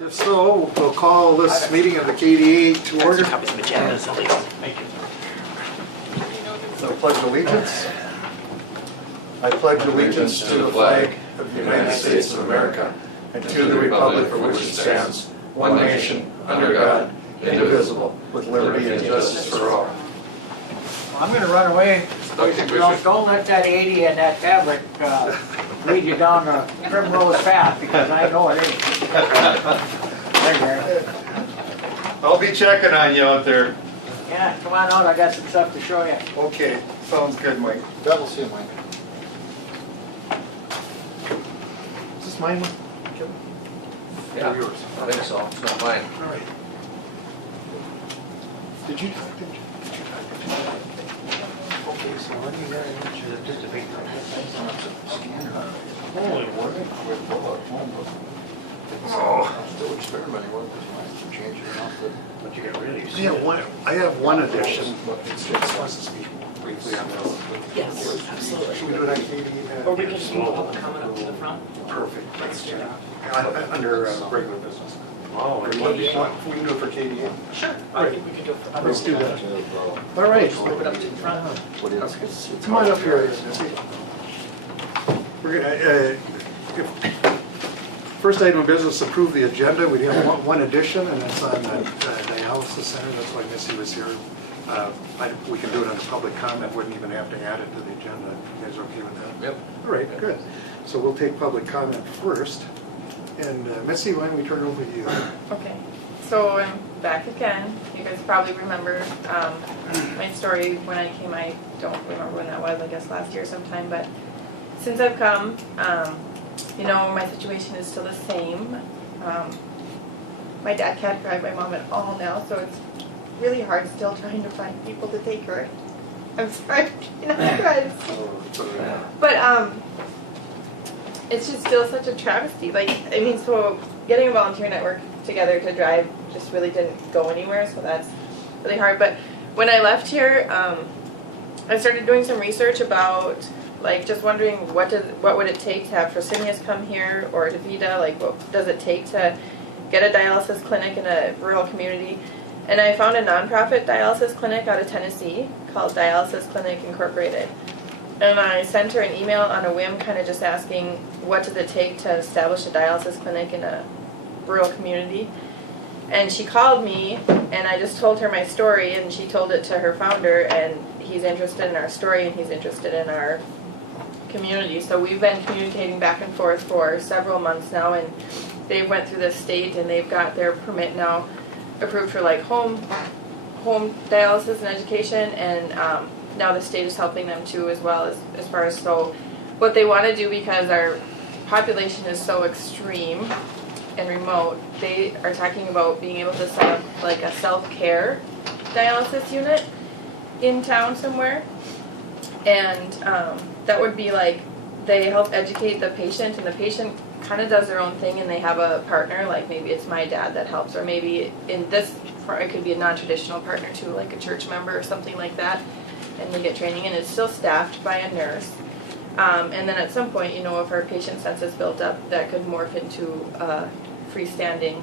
If so, we'll call this meeting of the KDA to order. Copies of agendas, at least. Thank you. So pledge allegiance. I pledge allegiance to the flag of the United States of America and to the republic for which it stands, one nation, under God, indivisible, with liberty and justice for all. I'm gonna run away. Don't let that 80 and that tablet lead you down the primrose path, because I know it ain't. There, Gary. I'll be checking on you out there. Yeah, come on out, I got some stuff to show you. Okay, sounds good, Mike. That will see you, Mike. Is this mine? Yeah, yours. I think so. It's not mine. All right. Did you talk to? Okay, so let me Just a big scanner. Holy word. With bullet. Oh. I'm still experimenting with it. Changing it up, but you can really I see have it. one. I have one edition, but it's just wants to speak briefly on this. Yes, absolutely. Should we do it on KDE? Or we can just move public comment up to the front. Perfect. Let's do that. Under regular business. Oh, We can do it for KDE. Sure. I think we can do it for Let's do that. All All right. Move it up to the front. Come on up here. We're gonna, first item of business, approve the agenda. We have one addition, and it's on the dialysis center. That's why Missy was here. We can do it under public comment. Wouldn't even have to add it to the agenda. You guys are okay with that? Yep. All right, good. So we'll take public comment first. And Missy, why don't we turn it over to you? Okay, so I'm back again. You guys probably remember my story when I came. I don't remember when that was, I guess last year sometime, but since I've come, you know, my situation is still the same. My dad can't drive my mom at all now, so it's really hard still trying to find people to take her. I'm sorry, you know, guys. But it's just still such a travesty. Like, I mean, so getting a volunteer network together to drive just really didn't go anywhere, so that's really hard. But when I left here, I started doing some research about, like, just wondering what would it take to have Fresenius come here, or DaVita, like, what does it take to get a dialysis clinic in a rural community. And I found a nonprofit dialysis clinic out of Tennessee called Dialysis Clinic Incorporated. And I sent her an email on a whim, kind of just asking what does it take to establish a dialysis clinic in a rural community. And she called me, and I just told her my story, and she told it to her founder, and he's interested in our story, and he's interested in our community. So we've been communicating back and forth for several months now, and they went through the state, and they've got their permit now approved for like home dialysis and education, and now the state is helping them too, as well as far as so what they want to do, because our population is so extreme and remote. They are talking about being able to set up like a self-care dialysis unit in town somewhere, and that would be like they help educate the patient, and the patient kind of does their own thing, and they have a partner, like maybe it's my dad that helps, or maybe in this it could be a non-traditional partner too, like a church member or something like that, and they get training, and it's still staffed by a nurse. And then at some point, you know, if our patient census built up, that could morph into a freestanding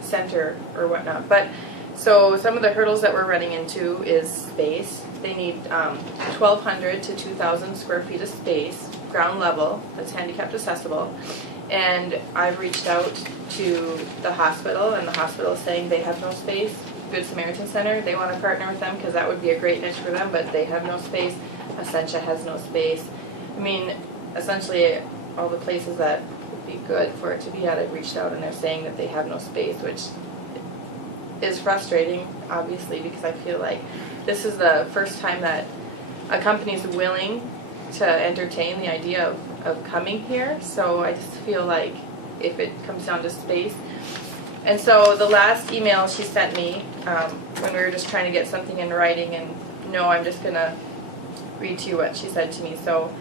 center or whatnot. But so some of the hurdles that we're running into is space. They need 1,200 to 2,000 square feet of space, ground level, that's handicapped accessible. And I've reached out to the hospital, and the hospital is saying they have no space. Good Samaritan Center, they want to partner with them because that would be a great niche for them, but they have no space. Essentia has no space. I mean, essentially all the places that would be good for it to be at, I've reached out, and they're saying that they have no space, which is frustrating, obviously, because I feel like this is the first time that a company is willing to entertain the idea of coming here. So I just feel like if it comes down to space. And so the last email she sent me, when we were just trying to get something in writing, and no, I'm just going to read to you what she said to me. So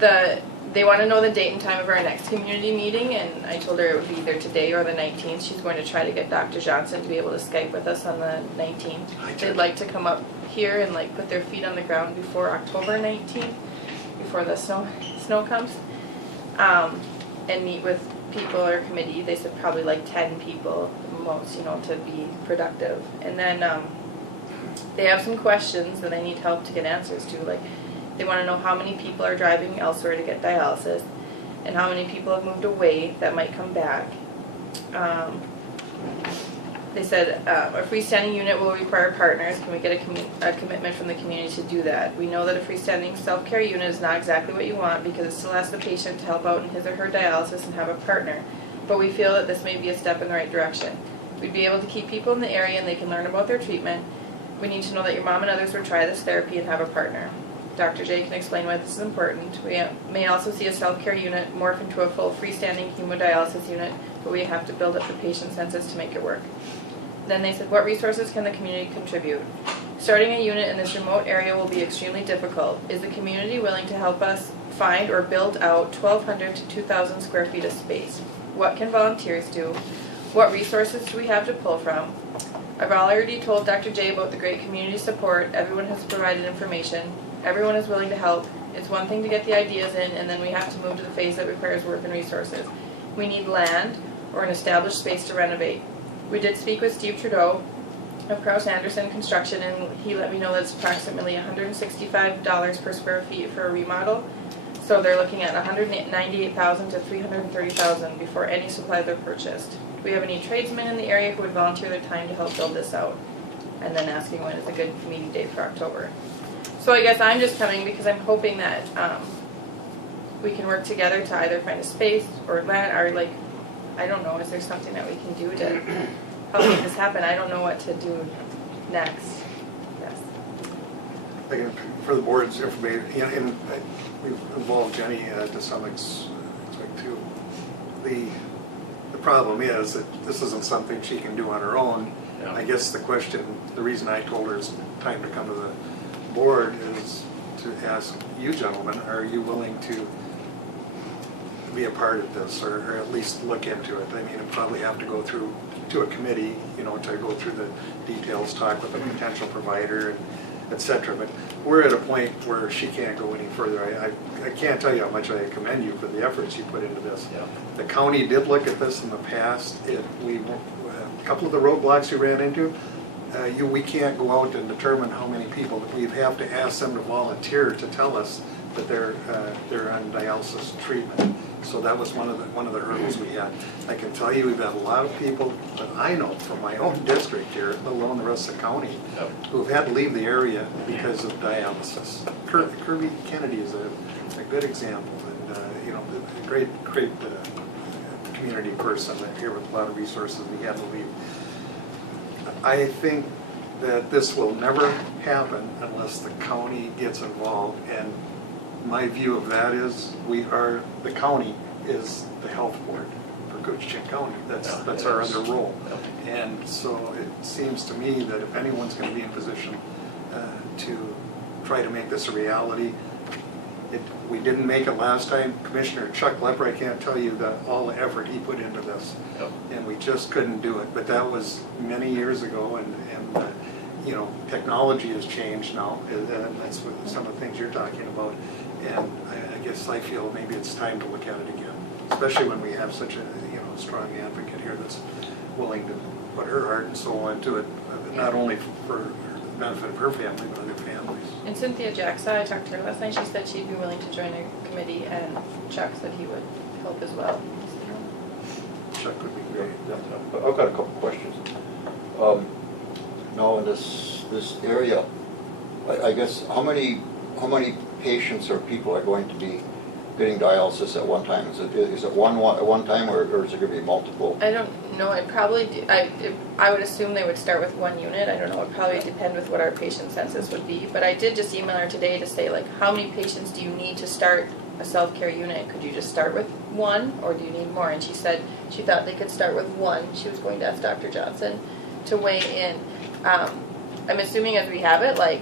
they want to know the date and time of our next community meeting, and I told her it would be either today or the 19th. She's going to try to get Dr. Johnson to be able to Skype with us on the 19th. They'd like to come up here and like put their feet on the ground before October 19th, before the snow comes, and meet with people or committee. They said probably like 10 people the most, to be productive. And then they have some questions that they need help to get answers to. Like, they want to know how many people are driving elsewhere to get dialysis, and how many people have moved away that might come back. They said a freestanding unit will require partners. Can we get a commitment from the community to do that? We know that a freestanding self-care unit is not exactly what you want because it still asks the patient to help out in his or her dialysis and have a partner. But we feel that this may be a step in the right direction. We'd be able to keep people in the area and they can learn about their treatment. We need to know that your mom and others will try this therapy and have a partner. Dr. J can explain why this is important. We may also see a self-care unit morph into a full freestanding hemodialysis unit, but we have to build up the patient census to make it work. Then they said, what resources can the community contribute? Starting a unit in this remote area will be extremely difficult. Is the community willing to help us find or build out 1,200 to 2,000 square feet of space? What can volunteers do? What resources do we have to pull from? I've already told Dr. J about the great community support. Everyone has provided information. Everyone is willing to help. It's one thing to get the ideas in, and then we have to move to the phase that requires work and resources. We need land or an established space to renovate. We did speak with Steve Trudeau of Kraus Anderson Construction, and he let me know that it's approximately $165 per square feet for a remodel. So they're looking at $198,000 to $330,000 before any supplies are purchased. Do we have any tradesmen in the area who would volunteer their time to help build this out? And then asking when is a good meeting date for October. So I guess I'm just coming because I'm hoping that we can work together to either find a space or land, or like, I don't know, is there something that we can do to help make this happen? I don't know what to do next. Yes. Again, for the board's information, and we've involved Jenny to some extent too. The problem is that this isn't something she can do on her own. Yeah. I guess the reason I told her it's time to come to the board is to ask you gentlemen, are you willing to be a part of this, or at least look into it? I mean, it'd probably have to go through to a committee, to go through the details, talk with a potential provider, and et cetera. But we're at a point where she can't go any further. I can't tell you how much I commend you for the efforts you put into this. Yeah. The county did look at this in the past. A couple of the roadblocks we ran into, we can't go out and determine how many people. We'd have to ask them to volunteer to tell us that they're on dialysis treatment. So that was one of the hurdles we had. I can tell you we've had a lot of people that I know from my own district here, let alone the rest of the county, who've had to leave the area because of dialysis. Kirby Kennedy is a good example, and a great community person here with a lot of resources. We had to leave. I think that this will never happen unless the county gets involved, and my view of that is the county is the health board for Koochiching County. That's our other role. And so it seems to me that if anyone's going to be in position to try to make this a reality, we didn't make it last time. Commissioner Chuck Lepper, I can't tell you all the effort he put into this. And we just couldn't do it. But that was many years ago, and technology has changed now, and that's what some of the things you're talking about. And I guess I feel maybe it's time to look at it again, especially when we have such a strong advocate here that's willing to put her heart and soul into it, not only for the benefit of her family, but other families. And Cynthia Jackson, I talked to her last night, she said she'd be willing to join a committee, and Chuck said he would help as well. Chuck would be great. I've got a couple questions. Now in this area, I guess how many patients or people are going to be getting dialysis at one time? Is it one time, or is it going to be multiple? I don't know. I would assume they would start with one unit. I don't know. It would probably depend with what our patient census would be. But I did just email her today to say, like, how many patients do you need to start a self-care unit? Could you just start with one, or do you need more? And she said she thought they could start with one. She was going to ask Dr. Johnson to weigh in. I'm assuming as we have it, like,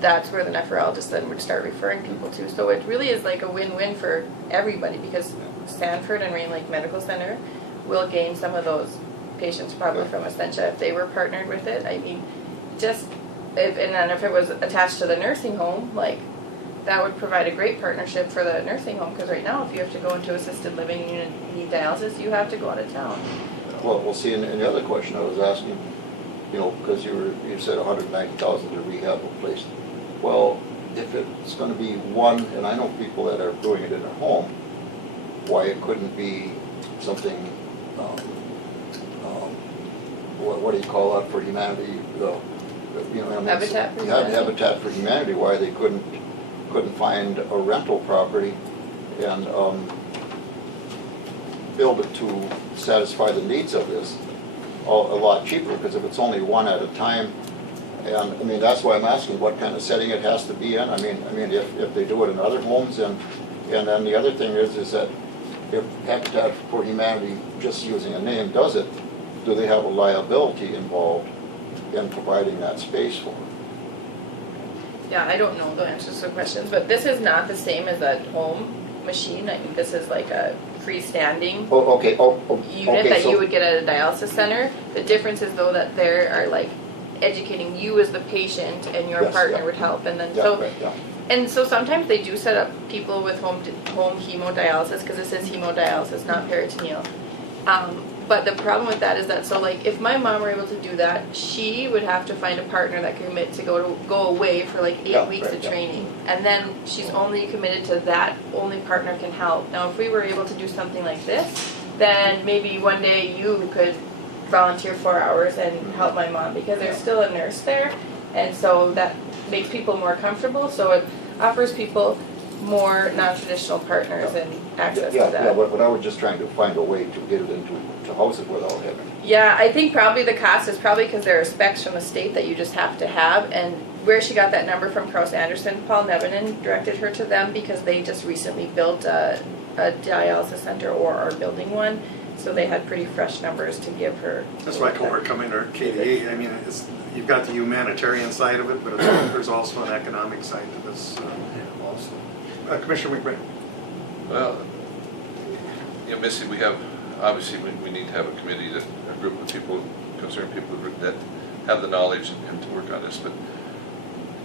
that's where the nephrologist then would start referring people to. So it really is like a win-win for everybody, because Sanford and Rain Lake Medical Center will gain some of those patients probably from Essentia if they were partnered with it. I mean, if it was attached to the nursing home, like, that would provide a great partnership for the nursing home, because right now, if you have to go into assisted living and you need dialysis, you have to go out of town. Well, we'll see, and the other question I was asking, you know, because you said 190,000 to rehab a place. Well, if it's gonna be one, and I know people that are doing it in their home, why it couldn't be something, what do you call that for humanity? You know, I mean, Habitat for Humanity. Habitat for Humanity, why they couldn't find a rental property and build it to satisfy the needs of this a lot cheaper, because if it's only one at a time, and I mean, that's why I'm asking what kind of setting it has to be in. I mean, if they do it in other homes, and then the other thing is that if Habitat for Humanity, just using a name, does it, do they have a liability involved in providing that space for it? Yeah, I don't know the answers to the questions, but this is not the same as a home machine. I mean, this is like a freestanding Oh, okay, unit okay, that so- you would get at a dialysis center. The difference is though that they are like educating you as the patient, and your Yes, partner yeah. would help, and then Yeah, so right, yeah. and so sometimes they do set up people with home hemodialysis, because this is hemodialysis, not peritoneal. But the problem with that is that, so like if my mom were able to do that, she would have to find a partner that could commit to go away for like 8 Yeah, weeks right, of yeah. training, and then she's only committed to that. Only partner can help. Now, if we were able to do something like this, then maybe one day you could volunteer 4 hours and help my mom, because there's still a nurse there, and so that makes people more comfortable. So it offers people more non-traditional partners and access to that. Yeah, but I was just trying to find a way to get it to house it without having. Yeah, I think probably the cost is probably because there are specs from the state that you just have to have, and where she got that number from Kraus Anderson, Paul Nevenin directed her to them, because they just recently built a dialysis center, or are building one, so they had pretty fresh numbers to give her. That's why we're coming to KDA. I mean, you've got the humanitarian side of it, but there's also an economic side to this also. Commissioner McBride. Well, yeah, Missy, we have, obviously, we need to have a committee, a group of people, concerned people that have the knowledge and to work on this, but,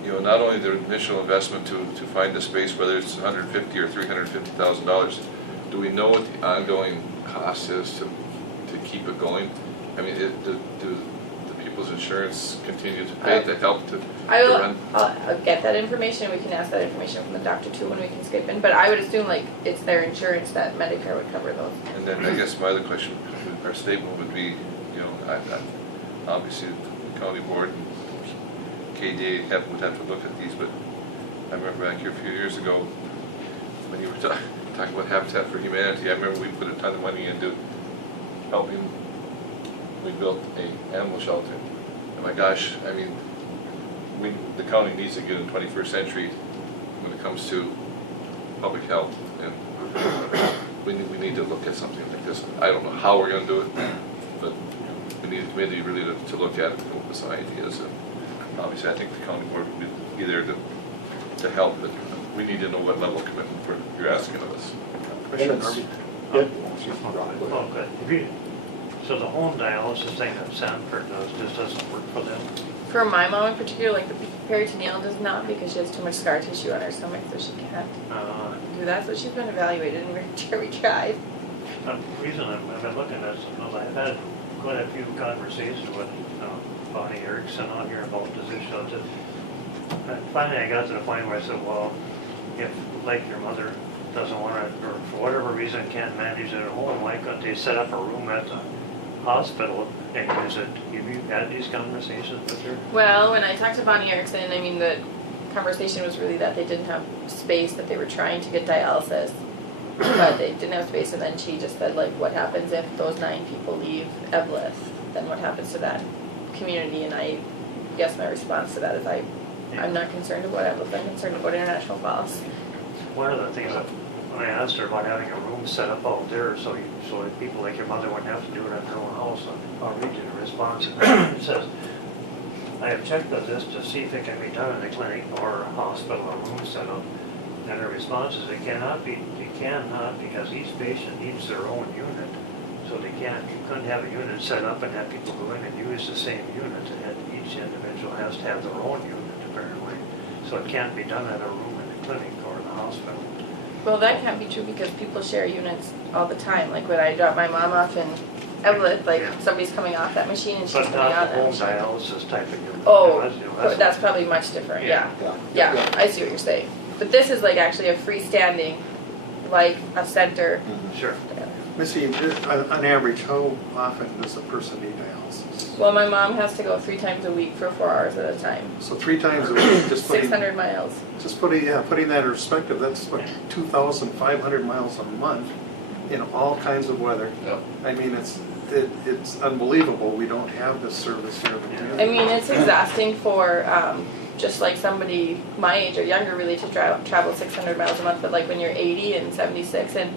you know, not only the initial investment to find the space, whether it's $150,000 or $350,000, do we know what the ongoing cost is to keep it going? I mean, do the people's insurance continue to pay to help to run? I'll get that information. We can ask that information from the doctor too when we can skip in. But I would assume like it's their insurance that Medicare would cover those. And then I guess my other question, our statement would be, you know, obviously the county board and KDA would have to look at these, but I remember back here a few years ago when you were talking about Habitat for Humanity, I remember we put a ton of money into helping. We built an animal shelter. And my gosh, I mean, the county needs to get in the 21st century when it comes to public health, and we need to look at something like this. I don't know how we're going to do it, but we need a committee really to look at it and come up with some ideas. And obviously, I think the county board would be there to help, but we need to know what level of commitment you're asking of us. Commissioner Harvey. Oh, good. So the home dialysis thing that Sanford does, this doesn't work for them? For my mom in particular, like the peritoneal does not, because she has too much scar tissue on her stomach, so she can't do that. So she's been evaluated and we tried. The reason I've been looking at this is I've had quite a few conversations with Bonnie Erickson on here about this issue. Finally, I got to the point where I said, well, if, like your mother doesn't want to, or for whatever reason can't manage it at home, why couldn't they set up a room at the hospital and use it? Have you had these conversations with her? Well, when I talked to Bonnie Erickson, I mean, the conversation was really that they didn't have space, that they were trying to get dialysis, but they didn't have space, and then she just said, like, what happens if those 9 people leave Evelyn? Then what happens to that community? And I guess my response to that is I'm not concerned about Evelyn, I'm concerned about International Falls. One of the things that when I asked her about having a room set up out there so that people like your mother wouldn't have to do it at their own house, I'll read you the response. It says, I have checked with this to see if it can be done in a clinic or a hospital, a room set up. And the response is it cannot because each patient needs their own unit. So you couldn't have a unit set up and have people go in and use the same unit. Each individual has to have their own unit apparently. So it can't be done at a room in a clinic or the hospital. Well, that can't be true because people share units all the time. Like when I drop my mom off in Evelyn, like Yeah. somebody's coming off that machine and she's But coming not out the of that home machine. dialysis type of unit. Oh, That's that's probably much different, yeah. Yeah. Yeah, I see what you're saying. But this is like actually a freestanding, like a center. Sure. Missy, on average, how often does a person need dialysis? Well, my mom has to go 3 times a week for 4 hours at a time. So 3 times a week, just putting, 600 miles. putting that in perspective, that's what, 2,500 miles a month in all kinds of weather. Yep. I mean, it's unbelievable we don't have this service here in the community. I mean, it's exhausting for just like somebody my age or younger really to travel 600 miles a month, but like when you're 80 and 76. And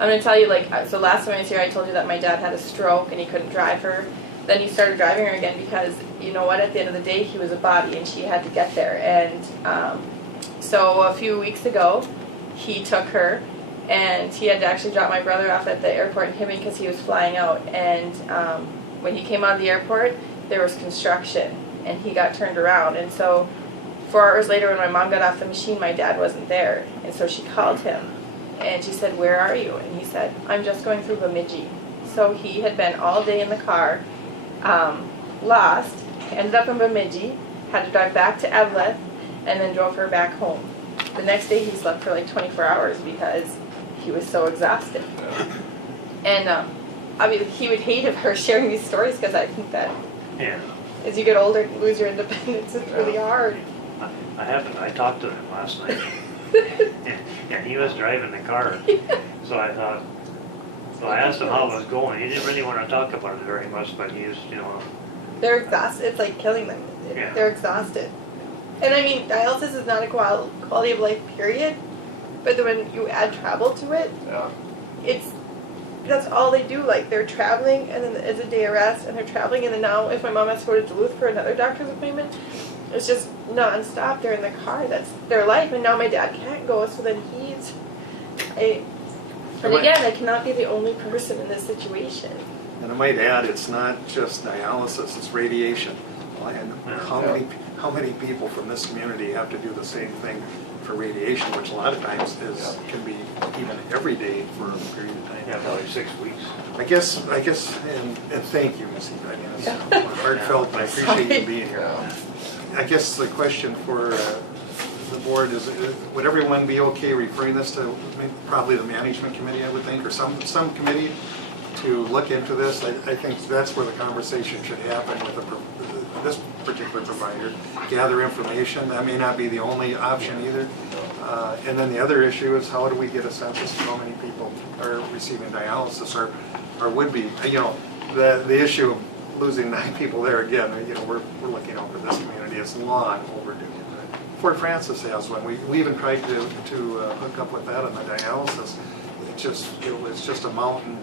I'm going to tell you, like, so last time I was here, I told you that my dad had a stroke and he couldn't drive her. Then he started driving her again because, you know what, at the end of the day, he was a body and she had to get there. And so a few weeks ago, he took her and he had to actually drop my brother off at the airport in Hibbing because he was flying out. And when he came out of the airport, there was construction and he got turned around. And so 4 hours later, when my mom got off the machine, my dad wasn't there. And so she called him and she said, "Where are you?" And he said, "I'm just going through Bemidji." So he had been all day in the car, lost, ended up in Bemidji, had to drive back to Evelyn, and then drove her back home. The next day he slept for like 24 hours because he was so exhausted. And I mean, he would hate of her sharing these stories because I think that Yeah. as you get older and lose your independence, it's really hard. I talked to him last night. And he was driving the car. So I thought, so I asked him how it was going. He didn't really want to talk about it very much, but he was, you know, They're exhausted. It's like killing them. Yeah. They're exhausted. And I mean, dialysis is not a quality of life period, but then when you add travel to it, Yeah. that's all they do. Like they're traveling, and then it's a day of rest, and they're traveling, and then now if my mom has to go to Duluth for another doctor's appointment, it's just nonstop. They're in the car. That's their life. And now my dad can't go, so then but again, I cannot be the only person in this situation. And I might add, it's not just dialysis, it's radiation. And how many people from this community have to do the same thing for radiation, which a lot of times can be even every day for a period of time. yeah, probably 6 weeks. I guess, and thank you, Missy. I mean, it's heartfelt, and I appreciate you being here. Yeah. I guess the question for the board is, would everyone be okay referring this to probably the management committee, I would think, or some committee to look into this? I think that's where the conversation should happen with this particular provider. Gather information. That may not be the only option either. And then the other issue is, how do we get a census of how many people are receiving dialysis or would be? You know, the issue of losing 9 people there again. You know, we're looking over this community. It's long overdue. Fort Francis has one. We even tried to hook up with that on the dialysis. It was just a mountain.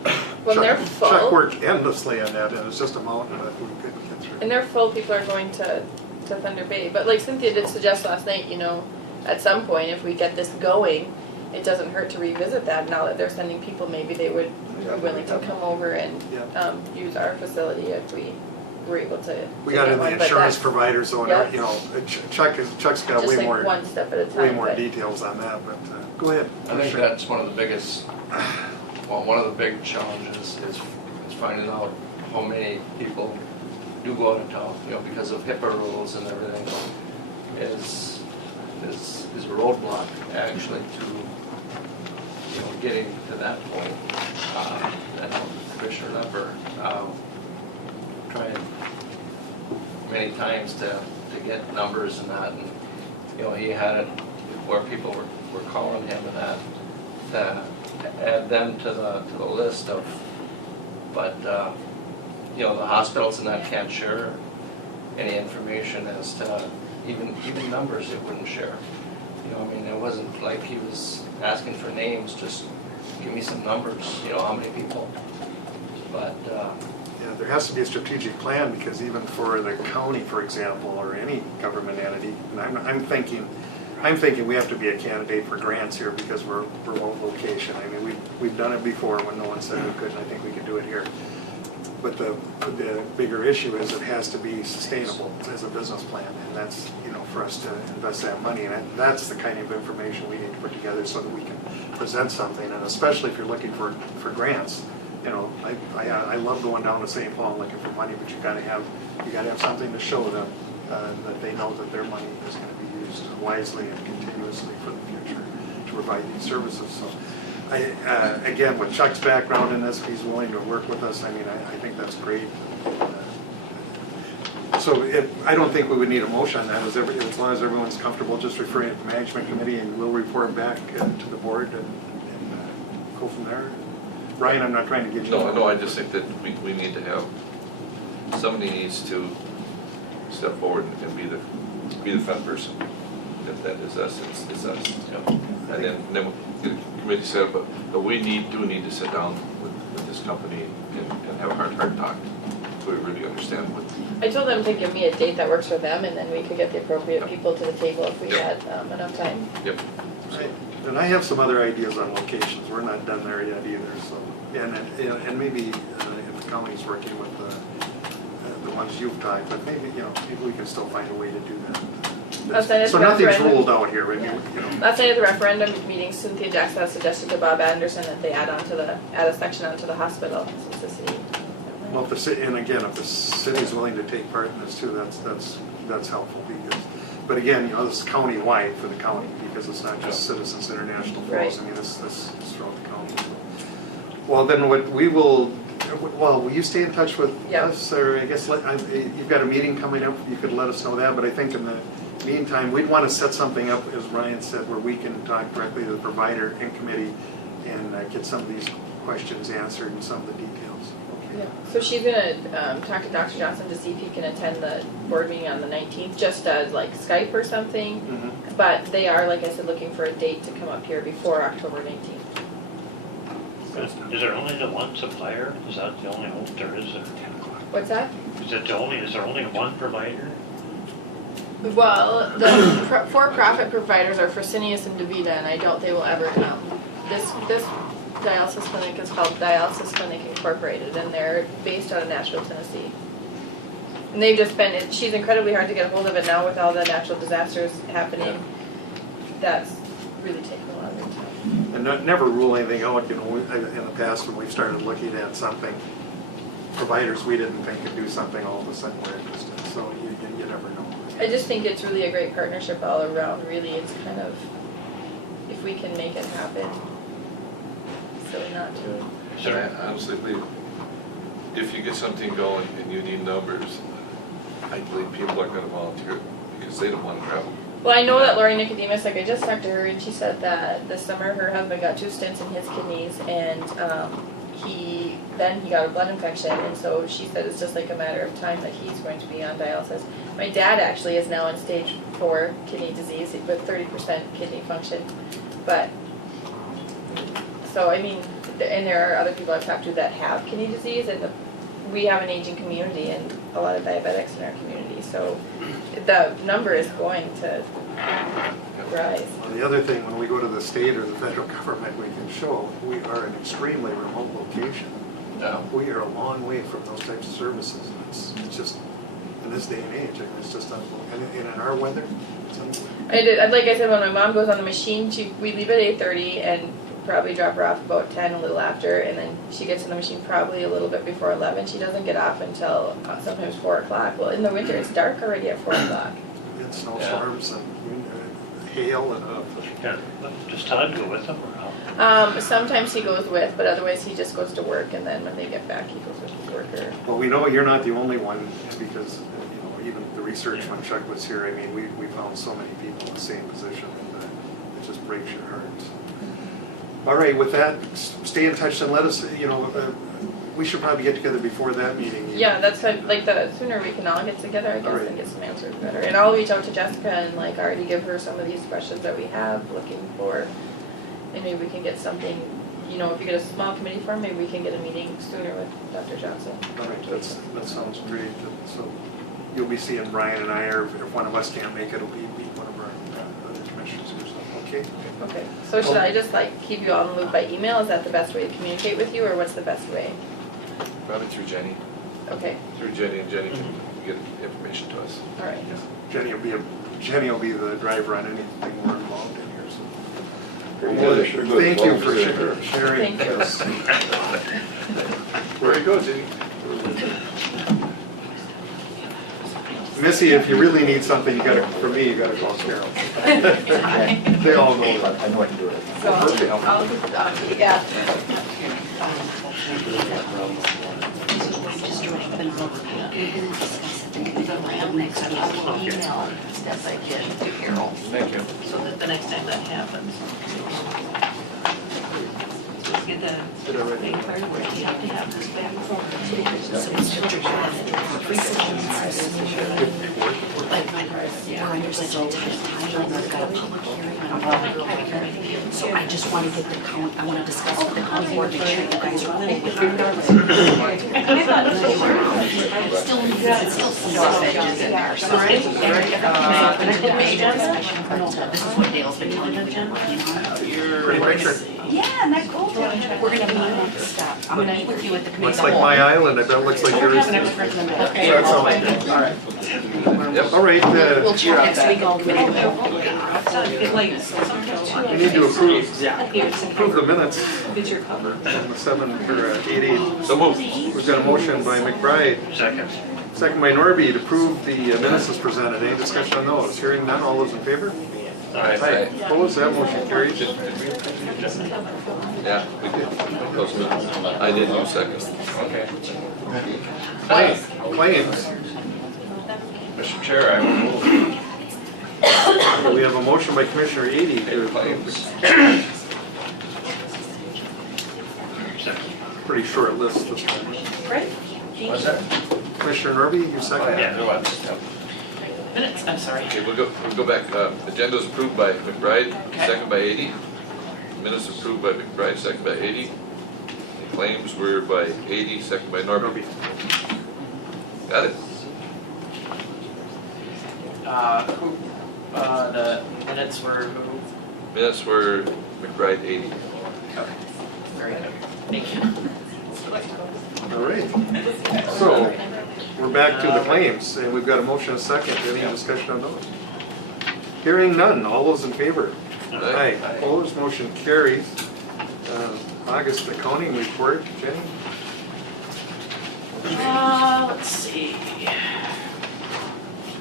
When they're full. Chuck worked endlessly on that, and it was just a mountain that we couldn't get through. And they're full. People are going to Thunder Bay. But like Cynthia did suggest last night, you know, at some point if we get this going, it doesn't hurt to revisit that. Now that they're sending people, maybe they would be willing to come over and use our facility if we were able to. We got in the insurance provider zone. Yep. You know, Chuck's got just way like more one step at a time. way more but- details on that. But go ahead. I think that's one of the biggest, well, one of the big challenges is finding out how many people do go out of town, you know, because of HIPAA rules and everything, is a roadblock actually to, you know, getting to that point. And Commissioner Lepper tried many times to get numbers and that, and, you know, he had it where people were calling him and that, to add them to the list of, but, you know, the hospitals and that can't share any information as to even numbers it wouldn't share. You know, I mean, it wasn't like he was asking for names, just give me some numbers, you know, how many people. But, Yeah, there has to be a strategic plan, because even for the county, for example, or any government entity, and I'm thinking we have to be a candidate for grants here because we're remote location. I mean, we've done it before when no one said we couldn't. I think we could do it here. But the bigger issue is it has to be sustainable as a business plan, and that's, for us to invest that money, and that's the kind of information we need to put together so that we can present something, and especially if you're looking for grants, I love going down to St. Paul and looking for money, but you gotta have something to show them, that they know that their money is gonna be used wisely and continuously for the future to provide these services, so. Again, with Chuck's background in this, if he's willing to work with us, I think that's great. So I don't think we would need a motion on that, as long as everyone's comfortable just referring it to management committee, and we'll report back to the board and go from there. Ryan, I'm not trying to get you. No, I just think that we need to have, somebody needs to step forward and be the front person. That is us, it's us. And then we'll get a committee set up, but we do need to sit down with this company and have a hard talk, so we really understand what. I told them to give me a date that works for them, and then we could get the appropriate people to the table if we had enough time. Yep. Right. And I have some other ideas on locations. We're not done there yet either. So, and maybe if the county's working with the ones you've talked, but maybe we can still find a way to do that. So nothing's ruled out here, right? Last night at the referendum meeting, Cynthia Jackson had suggested to Bob Anderson that they add a section onto the hospital, since the city. Well, if the city's willing to take part in this too, that's helpful because. But again, this is county-wide for the county because it's not just Citizens International Falls. Right. I mean, this is throughout the county. So. Well, then will you stay in touch with us? Or I guess you've got a meeting coming up, you could let us know that, but I think in the meantime, we'd want to set something up, as Ryan said, where we can talk directly to the provider and committee and get some of these questions answered and some of the details. Yeah. So she's gonna talk to Dr. Johnson to see if he can attend the board meeting on the 19th, just as like Skype or something. Mm-hmm. But they are, like I said, looking for a date to come up here before October 19th. Is there only the one supplier? Is that the only hope there is at 10 o'clock? What's that? Is there only one provider? Well, the for-profit providers are Fresenius and DaVita, and I doubt they will ever come. This dialysis clinic is called Dialysis Clinic Incorporated, and they're based out of Nashville, Tennessee. And they've just been, she's incredibly hard to get a hold of it now with all the natural disasters happening. That's really taken a lot of their time. And never rule anything out, in the past when we've started looking at something, providers we didn't think could do something, all of a sudden we're interested, so you never know. I just think it's really a great partnership all around, really. It's kind of, if we can make it happen, silly not to. And I honestly believe if you get something going and you need numbers, I believe people are going to volunteer because they don't want to travel. Well, I know that Lori Nicodemus, like I just talked to her, and she said that this summer her husband got 2 stents in his kidneys, and he got a blood infection, and so she said it's just like a matter of time that he's going to be on dialysis. My dad actually is now in stage 4 kidney disease with 30% kidney function, but so I mean, and there are other people I've talked to that have kidney disease, and we have an aging community and a lot of diabetics in our community, so the number is going to rise. Well, the other thing, when we go to the state or the federal government, we can show we are an extremely remote location. Yeah. We are a long way from those types of services. It's just, in this day and age, it's just unbelievable. And in our weather, it's unbelievable. Like I said, when my mom goes on the machine, we leave at 8:30 and probably drop her off about 10, a little after, and then she gets in the machine probably a little bit before 11. She doesn't get off until sometimes 4 o'clock. Well, in the winter, it's dark already at 4 o'clock. And snowstorms and hail and Yeah, does Todd go with them or how? Sometimes he goes with, but otherwise he just goes to work, and then when they get back, he goes with his worker. Well, we know you're not the only one because, even the research when Chuck was here, I mean, we found so many people in the same position and it just breaks your heart. All right, with that, stay in touch and let us, we should probably get together before that meeting. Yeah, that's like the sooner we can all get together, I guess, and get some answers better. And I'll reach out to Jessica and already give her some of these questions that we have looking for, and maybe we can get something. If you get a small committee form, maybe we can get a meeting sooner with Dr. Johnson. All right, that sounds great. So you'll be seeing Brian and I, or if one of us can't make it, it'll be one of our other commissioners or something. Okay. Okay. So should I just keep you on the loop by email? Is that the best way to communicate with you, or what's the best way? Probably through Jenny. Okay, through Jenny, and Jenny can get information to us. all right. Jenny will be the driver on anything we're involved in here, so. Very good. Sure good. Thank you Well for deserved. sharing Thank you. this. Where you go, Jenny? Missy, if you really need something, you gotta, for me, you gotta call Carol. They all know that. I know I can do it. So, I'll, yeah. Just drop them over. We're gonna discuss it around next week. I'll email as I get to Carol, Thank you. so that the next time that happens. Let's get that thing cleared, where you have to have this back. So it's still three sessions. Like, we're under such a tight timeline, we've got a public hearing on a public hearing. So I just want to get the count, I want to discuss with the county board, make sure you guys are on it. Regardless. Still, it's still some edges in there, so. This is what Dale's been telling me, Jen. Pretty picture. Yeah, and that goes, we're gonna be non-stop. I'm gonna meet with you at the committee. Looks like my island, I bet it looks like yours. We're having a recommendation. So that's all I do. All right. Yep. All right, We'll check next week, all committee. we need to approve the minutes on the 8/8. So moved. We've got a motion by McBride, Second. second by Norby to approve the minutes as presented. Any discussion on those? Hearing none, all those in favor? Aye. Opposed, that motion carries. Yeah, we did. Those minutes. I did do second. Okay. Claims, Mr. Chair, I will move we have a motion by Commissioner Ady to claims. pretty short list this time. Great. What's that? Commissioner Norby, you second? Yeah. Minutes, I'm sorry. Okay, we'll go back. Agenda's approved by McBride, second by 80. Minutes approved by McBride, second by 80. The claims were by 80, second by Norby. Got it? The minutes were who? Minutes were McBride 80. Okay. Very good. Thank you. All right. So, we're back to the claims, and we've got a motion and a second. Any discussion on those? Hearing none, all those in favor? Aye. Opposed, motion carries. August accounting report, Jenny? Let's see.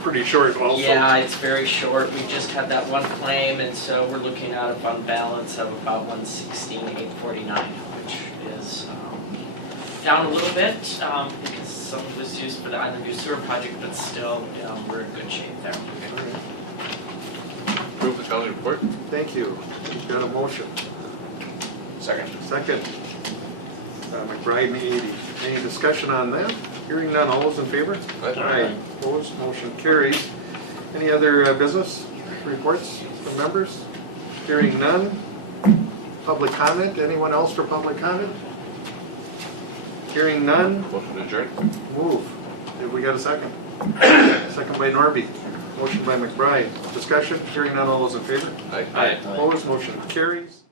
Pretty short also. Yeah, it's very short. We just had that one claim, and so we're looking at a fund balance of about 116,849, which is down a little bit because some of it was used for the island view sewer project, but still, we're in good shape there. Approve the accounting report? Thank you. We've got a motion. Second. Second. McBride and 80. Any discussion on that? Hearing none, all those in favor? Aye. Opposed, motion carries. Any other business reports from members? Hearing none. Public comment? Anyone else for public comment? Hearing none. Motion to adjourn? Move. Have we got a second? Second by Norby. Motion by McBride. Discussion? Hearing none, all those in favor? Aye. Opposed, motion carries.